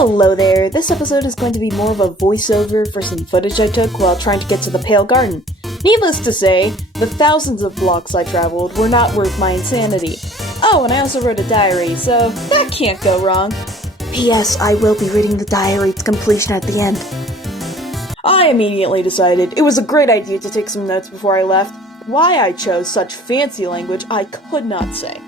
Hello there, this episode is going to be more of a voiceover for some footage I took while trying to get to the Pale Garden. Needless to say, the thousands of blocks I traveled were not worth my insanity. Oh, and I also wrote a diary, so that can't go wrong. P.S. I will be reading the diary to completion at the end. I immediately decided it was a great idea to take some notes before I left. Why I chose such fancy language, I could not say.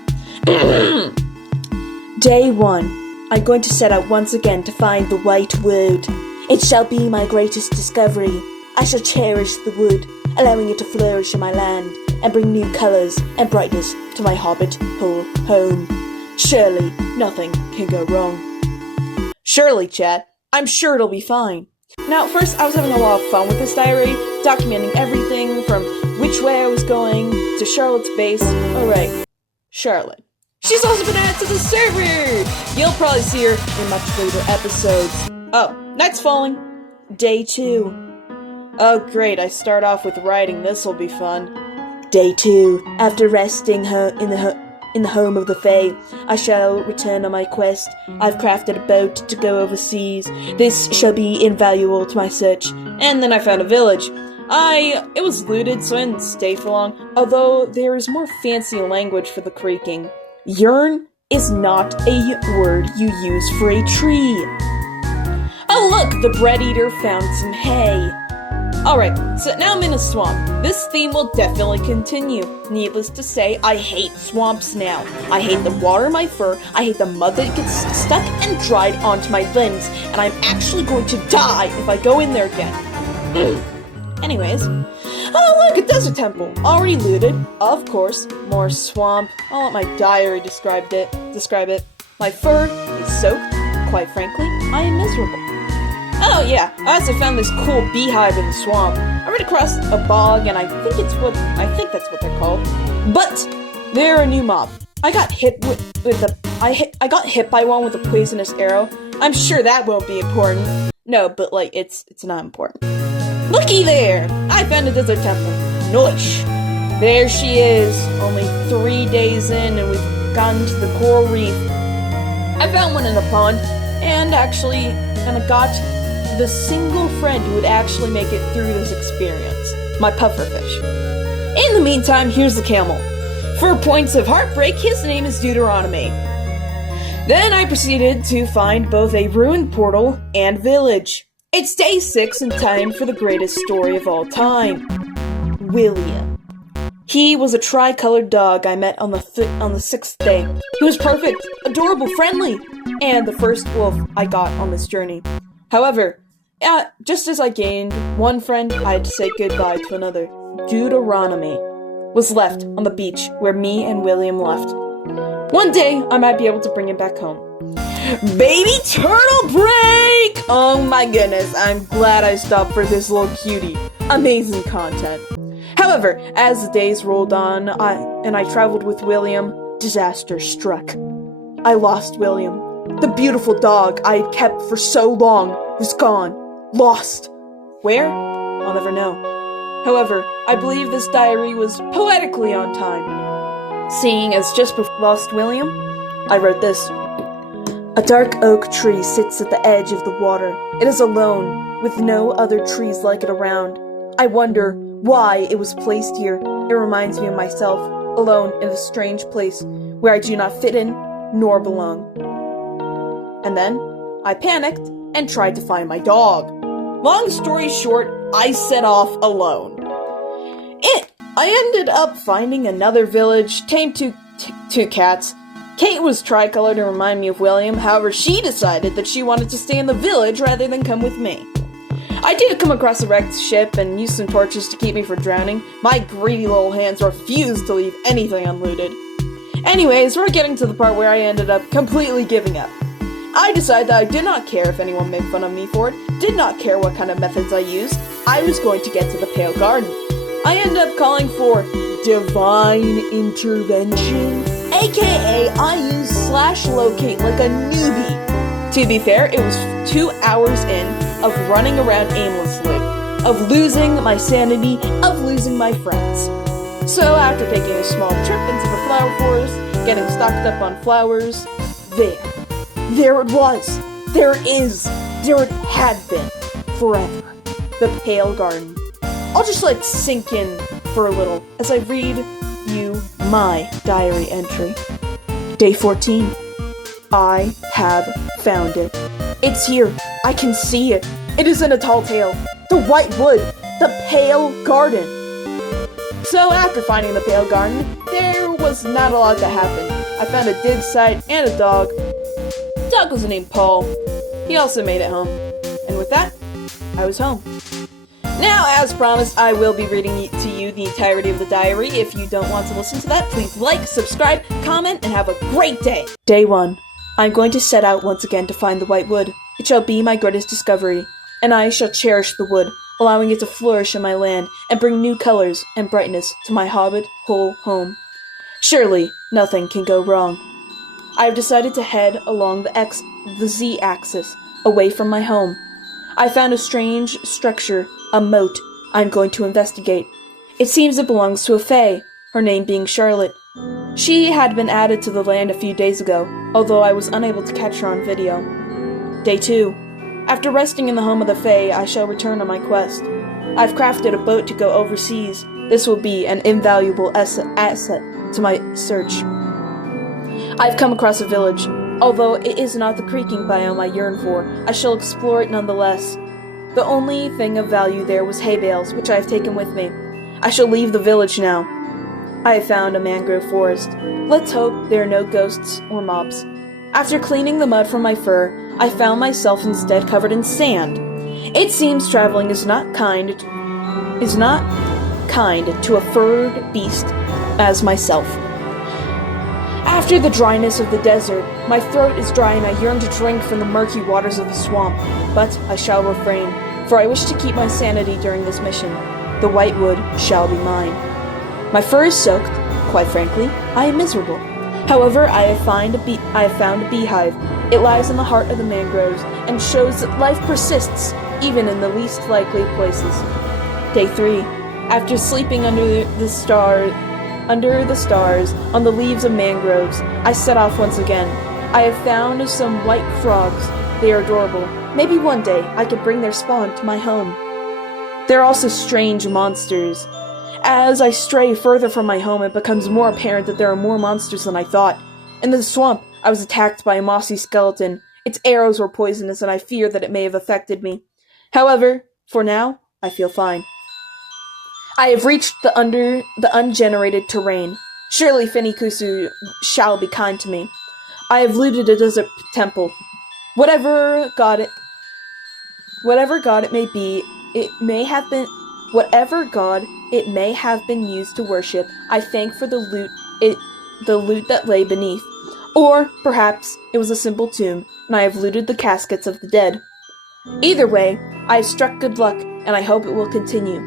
Day 1. I'm going to set out once again to find the White Wood. It shall be my greatest discovery. I shall cherish the wood, allowing it to flourish in my land, and bring new colours and brightness to my hobbit home. Surely, nothing can go wrong. Surely, chat. I'm sure it'll be fine. Now, first, I was having a lot of fun with this diary, documenting everything from which way I was going to Charlotte's base. Alright, Charlotte. She's also been added to the server! You'll probably see her in much later episodes. Oh, night's falling. Day 2. Oh great, I start off with writing, this'll be fun. Day 2. After resting in the home of the Fae, I shall return on my quest. I've crafted a boat to go overseas. This shall be invaluable to my search. And then I found a village. It was looted, so I didn't stay for long, although there is more fancy language for the creaking. Yearn is not a word you use for a tree. Oh look, the bread eater found some hay. Alright, so now I'm in a swamp. This theme will definitely continue. Needless to say, I hate swamps now. I hate the water in my fur, I hate the mud that gets stuck and dried onto my limbs, and I'm actually going to die if I go in there again. Anyways, oh look, a desert temple, already looted, of course, more swamp. I'll let my diary describe it. My fur is soaked, quite frankly, I am miserable. Oh yeah, I also found this cool beehive in the swamp. I ran across a bog, and I think that's what they're called. But they're a new mob. I got hit I got hit by one with a poisonous arrow. I'm sure that won't be important. No, but it's not important. Looky there! I found a desert temple. Noish! There she is, only 3 days in, and we've gotten to the coral reef. I found one in a pond, and I got the single friend who would actually make it through this experience. My pufferfish. In the meantime, here's the camel. For points of heartbreak, his name is Deuteronomy. Then I proceeded to find both a ruined portal and village. It's day 6 and time for the greatest story of all time. William. He was a tri-colored dog I met on the 6th day. He was perfect, adorable, friendly, and the first wolf I got on this journey. However, just as I gained one friend, I had to say goodbye to another. Deuteronomy was left on the beach where me and William left. One day, I might be able to bring him back home. Baby turtle break! Oh my goodness, I'm glad I stopped for this little cutie. Amazing content. However, as the days rolled on, I traveled with William, disaster struck. I lost William. The beautiful dog I had kept for so long was gone. Lost. Where? I'll never know. However, I believe this diary was poetically on time. Seeing as just before I lost William, I wrote this. A dark oak tree sits at the edge of the water. It is alone, with no other trees like it around. I wonder why it was placed here. It reminds me of myself, alone in a strange place, where I do not fit in, nor belong. And then, I panicked, and tried to find my dog. Long story short, I set off alone. I ended up finding another village, tamed two cats. Kate was tricolored to remind me of William, however she decided that she wanted to stay in the village rather than come with me. I did come across a wrecked ship and used some torches to keep me from drowning. My greedy little hands refused to leave anything unlooted. Anyways, we're getting to the part where I ended up completely giving up. I decided that I did not care if anyone made fun of me for it, did not care what kind of methods I used. I was going to get to the Pale Garden. I ended up calling for divine intervention, aka I used /locate like a newbie. To be fair, it was 2 hours in of running around aimlessly, of losing my sanity, of losing my friends. So after taking a small trip into the flower forest, getting stocked up on flowers, there it was, There it had been, forever, the Pale Garden. I'll just let it sink in for a little as I read you my diary entry. Day 14. I have found it. It's here. I can see it. It is in a tall tale. The White Wood. The Pale Garden. So after finding the Pale Garden, there was not a lot that happened. I found a dig site and a dog. The dog was named Paul. He also made it home. And with that, I was home. Now, as promised, I will be reading to you the entirety of the diary. If you don't want to listen to that, please like, subscribe, comment, and have a great day. Day 1. I'm going to set out once again to find the White Wood. It shall be my greatest discovery, and I shall cherish the wood, allowing it to flourish in my land and bring new colors and brightness to my hobbit hole home. Surely, nothing can go wrong. I have decided to head along the Z-axis, away from my home. I found a strange structure, a moat, I'm going to investigate. It seems it belongs to a fae, her name being Charlotte. She had been added to the land a few days ago, although I was unable to catch her on video. Day 2. After resting in the home of the fae, I shall return on my quest. I've crafted a boat to go overseas. This will be an invaluable asset to my search. I've come across a village. Although it is not the creaking biome I yearn for, I shall explore it nonetheless. The only thing of value there was hay bales, which I have taken with me. I shall leave the village now. I have found a mangrove forest. Let's hope there are no ghosts or mobs. After cleaning the mud from my fur, I found myself instead covered in sand. It seems traveling is not kind to a furred beast as myself. After the dryness of the desert, my throat is dry and I yearn to drink from the murky waters of the swamp, but I shall refrain, for I wish to keep my sanity during this mission. The White Wood shall be mine. My fur is soaked. Quite frankly, I am miserable. However, I have found a beehive. It lies in the heart of the mangroves and shows that life persists even in the least likely places. Day 3. After sleeping under the stars on the leaves of mangroves, I set off once again. I have found some white frogs. They are adorable. Maybe one day I could bring their spawn to my home. There are also strange monsters. As I stray further from my home, it becomes more apparent that there are more monsters than I thought. In the swamp, I was attacked by a mossy skeleton. Its arrows were poisonous, and I fear that it may have affected me. However, for now, I feel fine. I have reached the ungenerated terrain. Surely Finikusu shall be kind to me. I have looted a desert temple. Whatever god it may be, whatever god it may have been used to worship, I thank for the loot that lay beneath. Or, perhaps, it was a simple tomb, and I have looted the caskets of the dead. Either way, I have struck good luck, and I hope it will continue.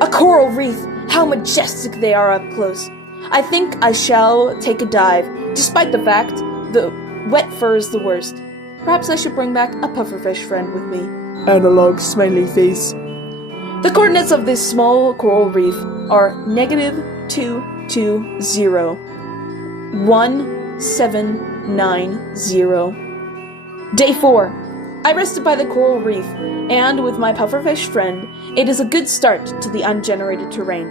A coral reef! How majestic they are up close! I think I shall take a dive, despite the fact the wet fur is the worst. Perhaps I should bring back a pufferfish friend with me. Analog smiley face. The coordinates of this small coral reef are -2201790. Day 4. I rested by the coral reef, and with my pufferfish friend, it is a good start to the ungenerated terrain.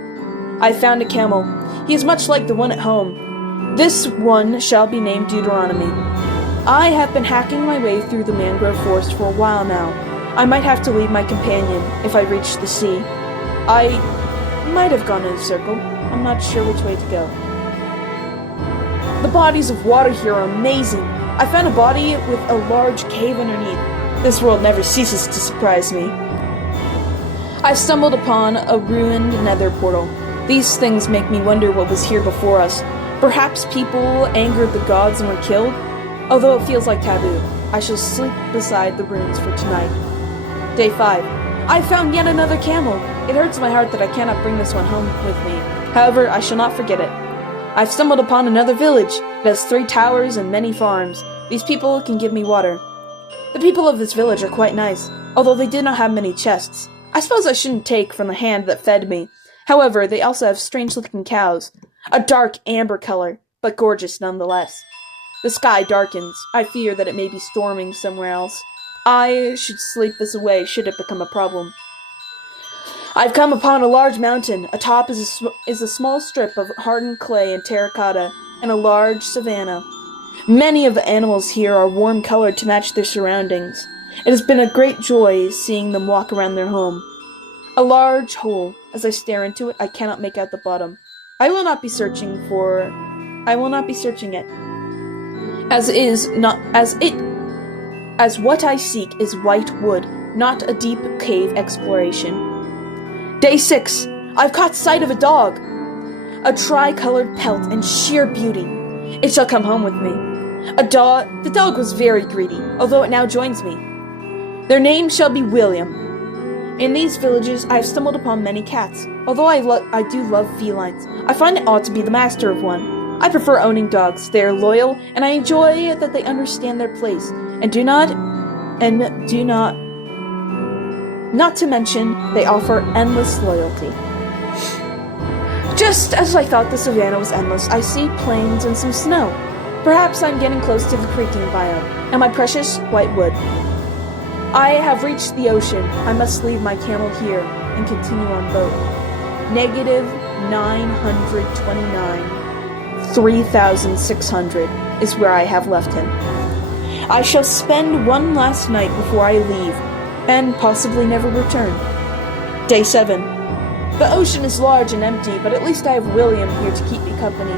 I found a camel. He is much like the one at home. This one shall be named Deuteronomy. I have been hacking my way through the mangrove forest for a while now. I might have to leave my companion if I reach the sea. I might have gone in a circle. I'm not sure which way to go. The bodies of water here are amazing. I found a body with a large cave underneath. This world never ceases to surprise me. I've stumbled upon a ruined nether portal. These things make me wonder what was here before us. Perhaps people angered the gods and were killed? Although it feels like taboo, I shall sleep beside the ruins for tonight. Day 5. I found yet another camel. It hurts my heart that I cannot bring this one home with me. However, I shall not forget it. I've stumbled upon another village. It has 3 towers and many farms. These people can give me water. The people of this village are quite nice, although they did not have many chests. I suppose I shouldn't take from the hand that fed me. However, they also have strange-looking cows. A dark amber color, but gorgeous nonetheless. The sky darkens. I fear that it may be storming somewhere else. I should sleep this away should it become a problem. I've come upon a large mountain. Atop is a small strip of hardened clay and terracotta, and a large savanna. Many of the animals here are warm-colored to match their surroundings. It has been a great joy seeing them walk around their home. A large hole. As I stare into it, I cannot make out the bottom. I will not be searching it. As what I seek is white wood, not a deep cave exploration. Day 6. I've caught sight of a dog. A tri-colored pelt and sheer beauty. It shall come home with me. The dog was very greedy, although it now joins me. Their name shall be William. In these villages, I have stumbled upon many cats. Although I do love felines, I find it odd to be the master of one. I prefer owning dogs. They are loyal, and I enjoy that they understand their place, and do not, not to mention, they offer endless loyalty. Just as I thought the savannah was endless, I see plains and some snow. Perhaps I'm getting close to the creeking biome, and my precious white wood. I have reached the ocean. I must leave my camel here and continue on boat. Negative 929. 3,600 is where I have left him. I shall spend one last night before I leave, and possibly never return. Day 7. The ocean is large and empty, but at least I have William here to keep me company.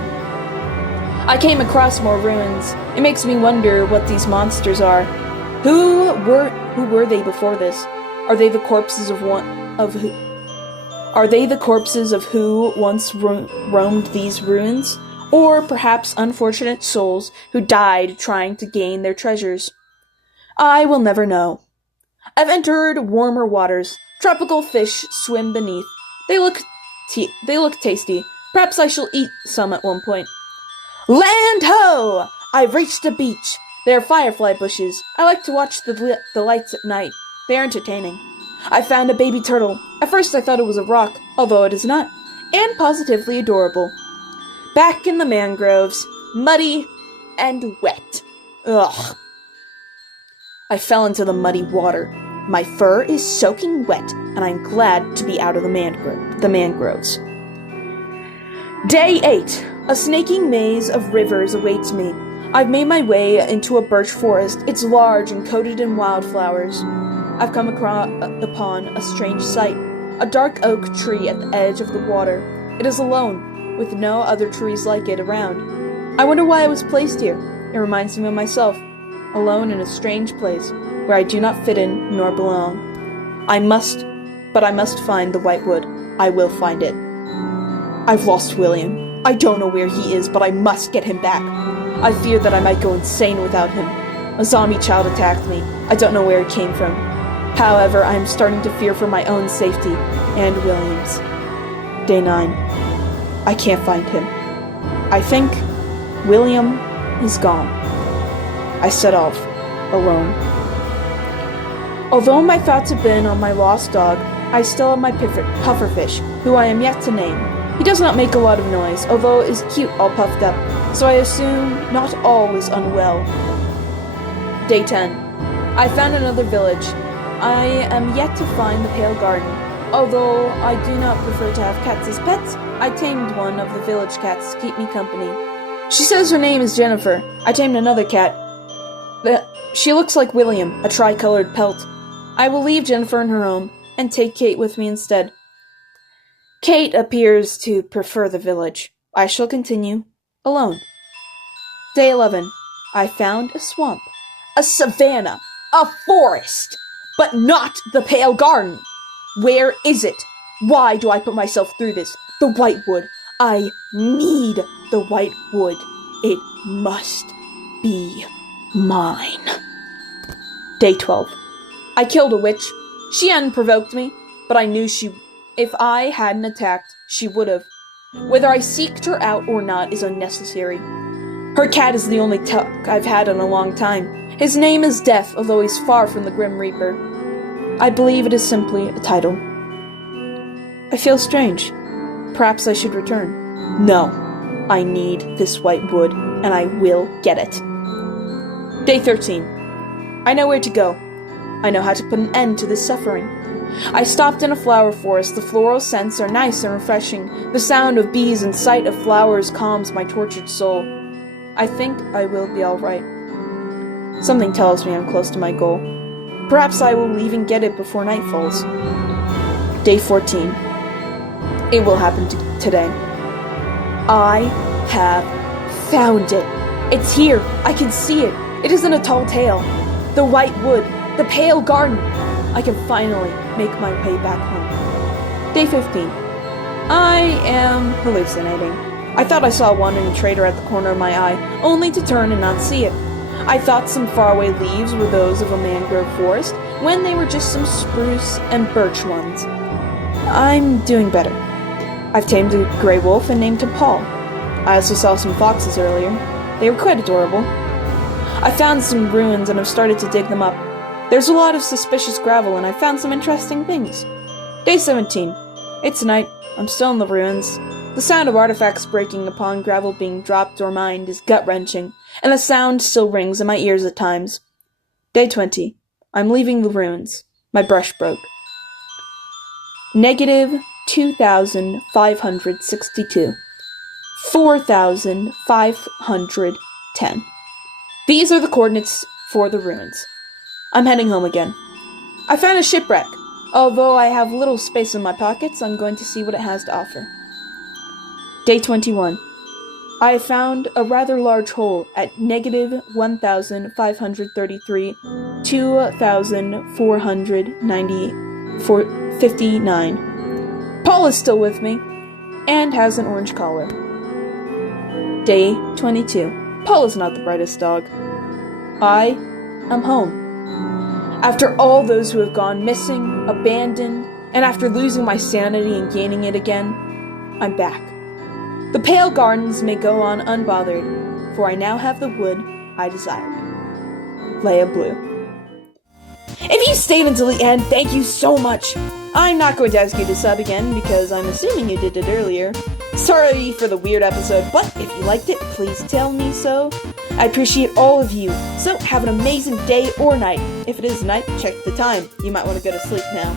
I came across more ruins. It makes me wonder what these monsters are. Who were they before this? Are they the corpses of who once roamed these ruins? Or perhaps unfortunate souls who died trying to gain their treasures? I will never know. I've entered warmer waters. Tropical fish swim beneath. They look tasty. Perhaps I shall eat some at one point. Land ho! I've reached a beach. There are firefly bushes. I like to watch the lights at night. They are entertaining. I found a baby turtle. At first I thought it was a rock, although it is not, and positively adorable. Back in the mangroves, muddy and wet. Ugh. I fell into the muddy water. My fur is soaking wet, and I'm glad to be out of the mangroves. Day 8. A snaking maze of rivers awaits me. I've made my way into a birch forest. It's large and coated in wildflowers. I've come upon a strange sight. A dark oak tree at the edge of the water. It is alone, with no other trees like it around. I wonder why I was placed here. It reminds me of myself, alone in a strange place, where I do not fit in nor belong. I must find the white wood. I will find it. I've lost William. I don't know where he is, but I must get him back. I fear that I might go insane without him. A zombie child attacked me. I don't know where it came from. However, I am starting to fear for my own safety, and William's. Day 9. I can't find him. I think William is gone. I set off, alone. Although my thoughts have been on my lost dog, I still have my pufferfish, who I am yet to name. He does not make a lot of noise, although is cute all puffed up, so I assume not all is unwell. Day 10. I found another village. I am yet to find the Pale Garden. Although I do not prefer to have cats as pets, I tamed one of the village cats to keep me company. She says her name is Jennifer. I tamed another cat. She looks like William, a tri-colored pelt. I will leave Jennifer in her home, and take Kate with me instead. Kate appears to prefer the village. I shall continue alone. Day 11. I found a swamp. A savanna. A forest. But not the Pale Garden. Where is it? Why do I put myself through this? The white wood. I need the white wood. It must be mine. Day 12. I killed a witch. She hadn't provoked me, but I knew if I hadn't attacked, she would have. Whether I seeked her out or not is unnecessary. Her cat is the only talk I've had in a long time. His name is Death, although he's far from the Grim Reaper. I believe it is simply a title. I feel strange. Perhaps I should return. No. I need this white wood, and I will get it. Day 13. I know where to go. I know how to put an end to this suffering. I stopped in a flower forest. The floral scents are nice and refreshing. The sound of bees and sight of flowers calms my tortured soul. I think I will be alright. Something tells me I'm close to my goal. Perhaps I will even get it before night falls. Day 14. It will happen today. I have found it. It's here. I can see it. It isn't a tall tale. The white wood. The pale garden. I can finally make my way back home. Day 15. I am hallucinating. I thought I saw a wandering trader at the corner of my eye, only to turn and not see it. I thought some faraway leaves were those of a mangrove forest, when they were just some spruce and birch ones. I'm doing better. I've tamed a gray wolf and named him Paul. I also saw some foxes earlier. They were quite adorable. I found some ruins and have started to dig them up. There's a lot of suspicious gravel and I found some interesting things. Day 17. It's night. I'm still in the ruins. The sound of artifacts breaking upon gravel being dropped or mined is gut-wrenching, and the sound still rings in my ears at times. Day 20. I'm leaving the ruins. My brush broke. Negative 2,562. 4,510. These are the coordinates for the ruins. I'm heading home again. I found a shipwreck. Although I have little space in my pockets, I'm going to see what it has to offer. Day 21. I have found a rather large hole at negative 1,533, 2,459. Paul is still with me, and has an orange collar. Day 22. Paul is not the brightest dog. I am home. After all those who have gone missing, abandoned, and after losing my sanity and gaining it again, I'm back. The pale gardens may go on unbothered, for I now have the wood I desired. Leah Blue. If you stayed until the end, thank you so much. I'm not going to ask you to sub again, because I'm assuming you did it earlier. Sorry for the weird episode, but if you liked it, please tell me so. I appreciate all of you, so have an amazing day or night. If it is night, check the time. You might want to go to sleep now.